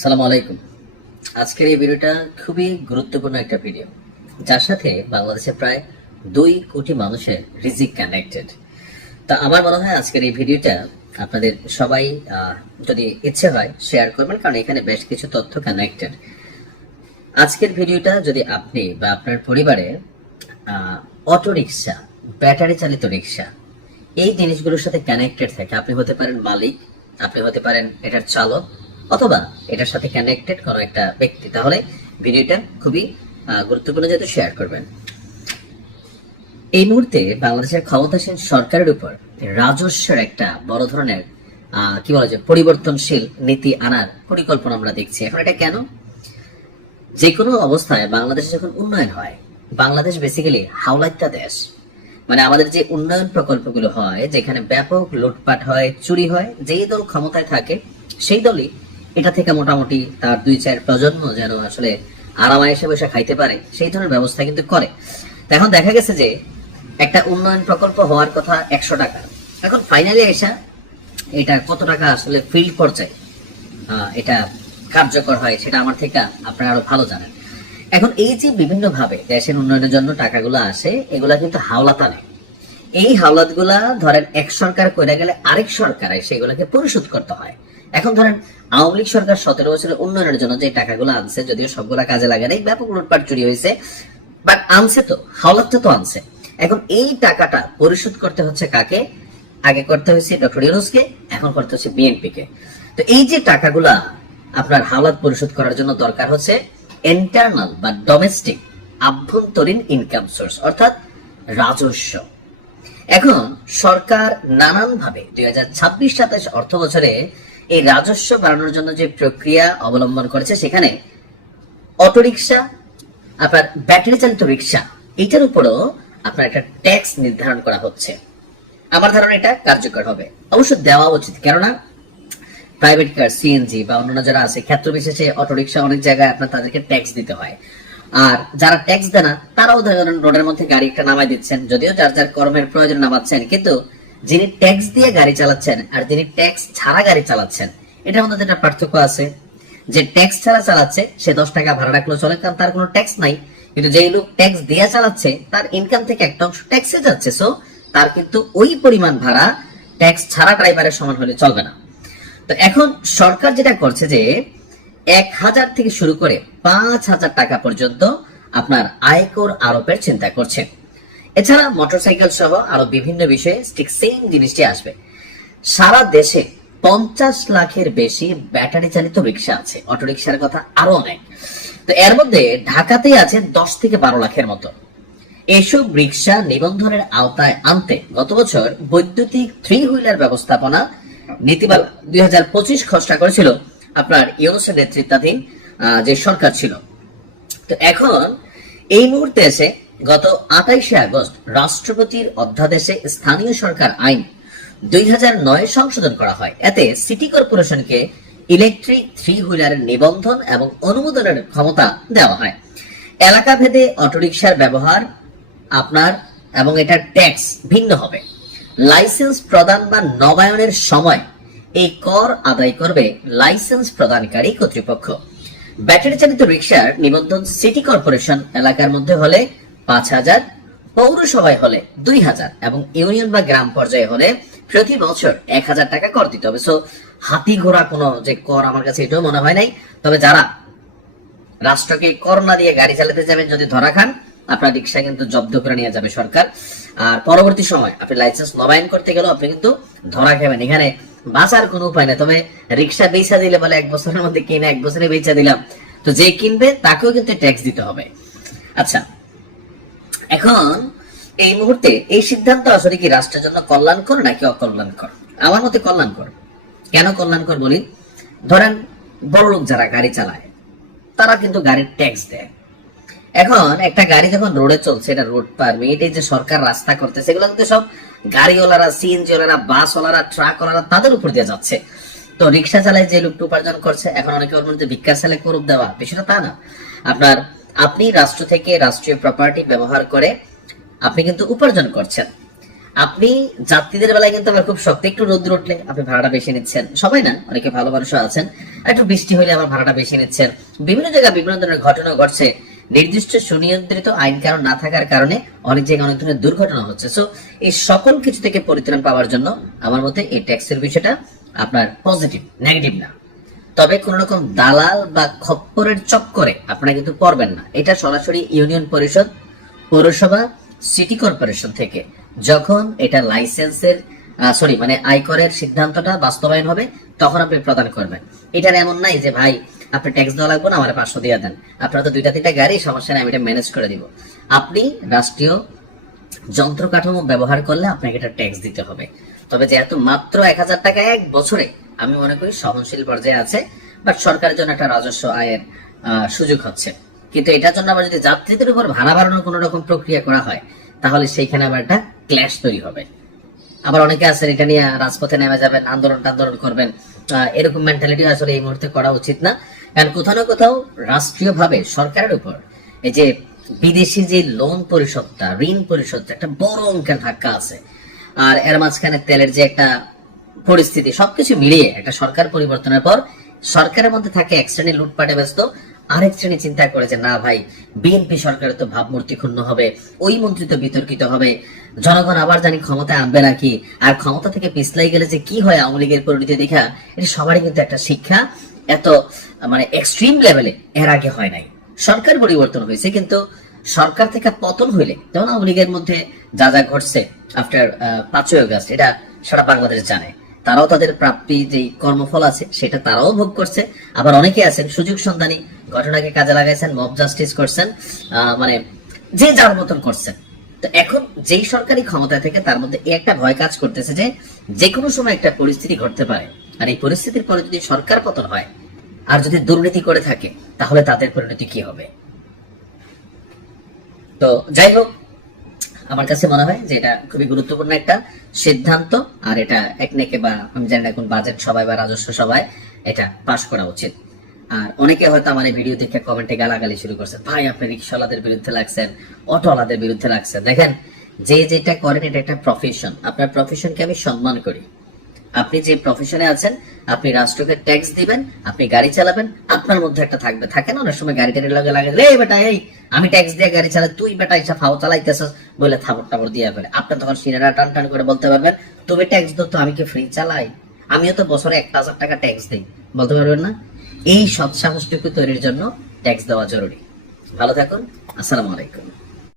সালাম আলাইকুম। আজকের এই ভিডিওটা খুবই গুরুত্বপূর্ণ একটা ভিডিও, যার সাথে বাংলাদেশে প্রায় 2 কোটি মানুষের রিজিক কানেক্টেড। তা আমার মনে হয় আজকের এই ভিডিওটা আপনাদের সবাই যদি ইচ্ছে হয় শেয়ার করবেন, কারণ এখানে বেশ কিছু তথ্য কানেক্টেড। আজকের ভিডিওটা যদি আপনি বা আপনার পরিবারে অটো রিক্সা, ব্যাটারি চালিত রিক্সা, এই জিনিসগুলোর সাথে কানেক্টেড থাকে, আপনি হতে পারেন মালিক, আপনি হতে পারেন এটার চালক, অথবা এটার সাথে কানেক্টেড কোনো একটা ব্যক্তি, তাহলে ভিডিওটা খুবই গুরুত্বপূর্ণ, যেহেতু শেয়ার করবেন। এই মুহূর্তে বাংলাদেশের ক্ষমতাসীন সরকারের উপর রাজস্বের একটা বড় ধরনের কি বলা যায় পরিবর্তনশীল নীতি আনার পরিকল্পনা আমরা দেখছি। এখন এটা কেন? যে কোনো অবস্থায় বাংলাদেশে যখন উন্নয়ন হয়, বাংলাদেশ বেসিক্যালি হাওলাইত্যা দেশ, মানে আমাদের যে উন্নয়ন প্রকল্পগুলো হয়, যেখানে ব্যাপক লুটপাট হয়, চুরি হয়, যেই দল ক্ষমতায় থাকে সেই দলই এটা থেকে মোটামুটি তার 2-4 প্রজন্ম যেন আসলে আরামায়েশে বসে খাইতে পারে, সেই ধরনের ব্যবস্থা কিন্তু করে। এখন দেখা গেছে যে একটা উন্নয়ন প্রকল্প হওয়ার কথা 100 টাকা, এখন ফাইনালি এসে এটা কত টাকা আসলে ফিল্ড পর্যায়ে এটা কার্যকর হয় সেটা আমার থেকে আপনারা আরো ভালো জানেন। এখন এই যে বিভিন্ন ভাবে দেশের উন্নয়নের জন্য টাকাগুলো আসে, এগুলা কিন্তু হাওলাত নেই। এই হাওলাত গুলা ধরেন এক সরকার কইরা গেলে আরেক সরকার সেগুলোকে পরিশোধ করতে হয়। এখন ধরেন আওয়ামী লীগ সরকার 17 বছরের উন্নয়নের জন্য যে টাকাগুলো আনছে, যদিও সবগুলা কাজে লাগে নাই, ব্যাপক লুটপাট চুরি হয়েছে, বাট আনছে তো, হাওলাতটা তো আনছে। এখন এই টাকাটা পরিশোধ করতে হচ্ছে কাকে? আগে করতে হয়েছে ডক্টর ইউনূসকে, এখন করতে হচ্ছে বিএনপি কে। তো এই যে টাকাগুলা আপনার হাওলাত পরিশোধ করার জন্য দরকার হচ্ছে ইন্টারনাল বা ডোমেস্টিক, আভ্যন্তরীণ ইনকাম সোর্স, অর্থাৎ রাজস্ব। এখন সরকার নানান ভাবে 2026-27 অর্থ বছরে এই রাজস্ব বাড়ানোর জন্য যে প্রক্রিয়া অবলম্বন করেছে, সেখানে অটোরিকশা, আপনার ব্যাটারি চালিত রিক্সা, এইটার উপরও আপনার একটা ট্যাক্স নির্ধারণ করা হচ্ছে। আমার ধারণা এটা কার্যকর হবে, অবশ্য দেওয়া উচিত, কেননা প্রাইভেট কার, সিএনজি বা অন্যান্য যারা আছে, ক্ষেত্র বিশেষে অটোরিকশা অনেক জায়গায় আপনার তাদেরকে ট্যাক্স দিতে হয়। আর যারা ট্যাক্স দেয় না তারাও ধরেন রোডের মধ্যে গাড়ি একটা নামাই দিচ্ছেন, যদিও যার যার কর্মের প্রয়োজন নামাচ্ছেন, কিন্তু যিনি ট্যাক্স দিয়ে গাড়ি চালাচ্ছেন আর যিনি ট্যাক্স ছাড়া গাড়ি চালাচ্ছেন, এটার মধ্যে একটা পার্থক্য আছে। যে ট্যাক্স ছাড়া চালাচ্ছে সে 10 টাকা ভাড়া রাখলেও চলে, কারণ তার কোনো ট্যাক্স নাই। কিন্তু যেই লোক ট্যাক্স দিয়ে চালাচ্ছে তার ইনকাম থেকে একটা অংশ ট্যাক্সে যাচ্ছে, সো তার কিন্তু ওই পরিমাণ ভাড়া ট্যাক্স ছাড়া ড্রাইভারের সমান হলে চলবে না। তো এখন সরকার যেটা করছে যে 1000 থেকে শুরু করে 5000 টাকা পর্যন্ত আপনার আয়কর আরোপের চিন্তা করছে। এছাড়া মোটরসাইকেল সহ আরো বিভিন্ন বিষয়ে ঠিক সেম জিনিসটি আসবে। সারা দেশে 50 লাখের বেশি ব্যাটারি চালিত রিক্সা আছে, অটো রিক্সার কথা আরো অনেক। তো এর মধ্যে ঢাকাতেই আছে 10 থেকে 12 লাখের মতো। এসব রিক্সা নিবন্ধনের আওতায় আনতে গত বছর বৈদ্যুতিক 3 হুইলার ব্যবস্থাপনা নীতিমালা 2025 খসড়া করেছিল আপনার ইউনূসের নেতৃত্বাধীন যে সরকার ছিল। তো এখন এই মুহূর্তে এসে গত 28শে আগস্ট রাষ্ট্রপতির অধ্যাদেশে স্থানীয় সরকার আইন 2009 সংশোধন করা হয়। এতে সিটি কর্পোরেশনকে ইলেকট্রিক 3 হুইলারের নিবন্ধন এবং অনুমোদনের ক্ষমতা দেওয়া হয়। এলাকা ভেদে অটোরিকশার ব্যবহার আপনার এবং এটার ট্যাক্স ভিন্ন হবে। লাইসেন্স প্রদান বা নবায়নের সময় এই কর আদায় করবে লাইসেন্স প্রদানকারী কর্তৃপক্ষ। ব্যাটারি চালিত রিক্সার নিবন্ধন সিটি কর্পোরেশন এলাকার মধ্যে হলে 5000, পৌরসভায় হলে 2000 এবং ইউনিয়ন বা গ্রাম পর্যায়ে হলে প্রতি বছর 1000 টাকা কর দিতে হবে। সো হাতি ঘোড়া কোনো যে কর আমার কাছে এটাও মনে হয় নাই। তবে যারা রাষ্ট্রকে কর না দিয়ে গাড়ি চালাতে যাবেন, যদি ধরা খান, আপনার রিক্সা কিন্তু জব্দ করে নিয়ে যাবে সরকার। আর পরবর্তী সময় আপনি লাইসেন্স নবায়ন করতে গেলেও আপনি কিন্তু ধরা খাবেন। এখানে বাঁচার কোনো উপায় নেই। তবে রিক্সা বেচা দিলে বলে 1 বছরের মধ্যে কিনে 1 বছরে বেচা দিলাম, তো যে কিনবে তাকেও কিন্তু ট্যাক্স দিতে হবে। আচ্ছা, এখন এই মুহূর্তে এই সিদ্ধান্ত আসলে কি রাষ্ট্রের জন্য কল্যাণকর নাকি অকল্যাণকর? আমার মতে কল্যাণকর। কেন কল্যাণকর বলি? ধরেন বড় লোক যারা গাড়ি চালায় তারা কিন্তু গাড়ির ট্যাক্স দেয়। এখন একটা গাড়ি যখন রোডে চলছে, এটা রোড পারমিট, এই যে সরকার রাস্তা করতেছে, এগুলো কিন্তু সব গাড়িওয়ালারা, সিএনজি ওয়ালারা, বাসওয়ালারা, ট্রাকওয়ালারা তাদের উপর দিয়ে যাচ্ছে। তো রিক্সা চালায় যে লোকটা উপার্জন করছে, এখন অনেকে ওর মধ্যে ভিক্ষার ছেলে করুপ দেওয়া, বিষয়টা তা না। আপনি রাষ্ট্র থেকে রাষ্ট্রীয় প্রপার্টি ব্যবহার করে আপনি কিন্তু উপার্জন করছেন। আপনি যাত্রীদের বেলায় কিন্তু আবার খুব শক্ত, একটু রোদ্র উঠলে আপনি ভাড়াটা বেশি নিচ্ছেন, সবাই না, অনেকে ভালো মানুষও আছেন। একটু বৃষ্টি হলে আবার ভাড়াটা বেশি নিচ্ছেন। বিভিন্ন জায়গায় বিভিন্ন ধরনের ঘটনা ঘটছে। নির্দিষ্ট সুনিয়ন্ত্রিত আইন কানুন না থাকার কারণে অনেক জায়গায় অনেক ধরনের দুর্ঘটনা হচ্ছে। সো এই সকল কিছু থেকে পরিত্রাণ পাওয়ার জন্য আমার মতে এই ট্যাক্সের বিষয়টা আপনার পজিটিভ, নেগেটিভ না। তবে কোন রকম দালাল বা খপ্পরের চক্করে আপনারা কিন্তু পড়বেন না। এটা সরাসরি ইউনিয়ন পরিষদ, পৌরসভা, সিটি কর্পোরেশন থেকে যখন এটা লাইসেন্সের মানে আয়করের সিদ্ধান্তটা বাস্তবায়ন হবে তখন আপনি প্রদান করবেন। এটার এমন নাই যে ভাই আপনি ট্যাক্স দেওয়া লাগবে না, আমার 500 দিয়ে দেন, আপনারা তো 2-3টা গাড়ি, সমস্যা নেই, আমি এটা ম্যানেজ করে দিব। আপনি রাষ্ট্রীয় যন্ত্র কাঠামো ব্যবহার করলে আপনাকে এটা ট্যাক্স দিতে হবে। তবে যেহেতু মাত্র 1000 টাকা এক বছরে, আমি মনে করি সহনশীল পর্যায়ে আছে, বাট সরকারের জন্য একটা রাজস্ব আয়ের সুযোগ হচ্ছে। কিন্তু এটার জন্য আবার যদি যাত্রীদের উপর ভাড়া বাড়ানোর কোন রকম প্রক্রিয়া করা হয় তাহলে সেইখানে আবার একটা ক্ল্যাশ তৈরি হবে। আবার অনেকে আছেন এটা নিয়ে রাজপথে নেমে যাবেন, আন্দোলন করবেন। এরকম মেন্টালিটি আসলে এই মুহূর্তে করা উচিত না। কারণ কোথাও না কোথাও রাষ্ট্রীয় ভাবে সরকারের উপর এই যে বিদেশি যে লোন পরিশোধটা, ঋণ পরিশোধটা একটা বড় অঙ্কের ধাক্কা আছে। আর এর মাঝখানে তেলের যে একটা পরিস্থিতি, সবকিছু মিলিয়ে একটা সরকার পরিবর্তনের পর সরকারের মধ্যে থাকে এক শ্রেণী লুটপাটে ব্যস্ত, আরেক শ্রেণী চিন্তা করে যে না ভাই বিএনপি সরকারের তো ভাবমূর্তি ক্ষুণ্ণ হবে, ওই মন্ত্রী তো বিতর্কিত হবে, জনগণ আবার জানি ক্ষমতায় আনবে নাকি, আর ক্ষমতা থেকে পিছলাই গেলে যে কি হয় আওয়ামী লীগের পরিণতি দেখা, এটা সবারই কিন্তু একটা শিক্ষা। এত মানে এক্সট্রিম লেভেলে এর আগে হয় নাই। সরকার পরিবর্তন হয়েছে কিন্তু সরকার থেকে পতন হইলে, যেমন আওয়ামী লীগের মধ্যে যা যা ঘটছে আফটার 5ই আগস্ট, এটা সারা বাংলাদেশ জানে। তারাও তাদের প্রাপ্তি যে কর্মফল আছে সেটা তারাও ভোগ করছে। আবার অনেকে আছেন সুযোগ সন্ধানী, ঘটনাকে কাজে লাগাইছেন, মব জাস্টিস করছেন, মানে যে যার মতন করছেন। তো এখন যেই সরকারি ক্ষমতা থেকে তার মধ্যে একটা ভয় কাজ করতেছে যে যে কোনো সময় একটা পরিস্থিতি ঘটতে পারে, আর এই পরিস্থিতির পরে যদি সরকার পতন হয় আর যদি দুর্নীতি করে থাকে তাহলে তাদের পরিণতি কি হবে। তো যাই হোক, আমার কাছে মনে হয় যে এটা খুবই গুরুত্বপূর্ণ একটা সিদ্ধান্ত, আর এটা একনেকে বা আমি জানি না কোন বাজেট সভায় বা রাজস্ব সভায় এটা পাশ করা উচিত। আর অনেকে হয়তো আমার এই ভিডিও দেখে কমেন্টে গালাগালি শুরু করছে, ভাই আপনি রিক্সাওয়ালাদের বিরুদ্ধে লাগছেন, অটোওয়ালাদের বিরুদ্ধে লাগছেন। দেখেন, যে যেটা করেন এটা একটা প্রফেশন, আপনার প্রফেশনকে আমি সম্মান করি। আপনি যে প্রফেশনে আছেন, আপনি রাষ্ট্রকে ট্যাক্স দিবেন, আপনি গাড়ি চালাবেন, আপনার মধ্যে একটা থাকবে, থাকে না অনেক সময় গাড়ি টাড়ি লাগে এই বেটা, এই আমি ট্যাক্স দিয়ে গাড়ি চালাই, তুই বেটা এসব ফাও চালাইতেছিস বলে থাপড় টাপড় দিয়ে ফেলে। আপনি তখন সিনেরা টান টান করে বলতে পারবেন, তুমি ট্যাক্স দাও তো, আমি কি ফ্রি চালাই, আমিও তো বছরে 1000 টাকা ট্যাক্স দিই, বলতে পারবেন না? এই সৎ সাহসটুকু তৈরির জন্য ট্যাক্স দেওয়া জরুরি। ভালো থাকুন, আসসালামু আলাইকুম।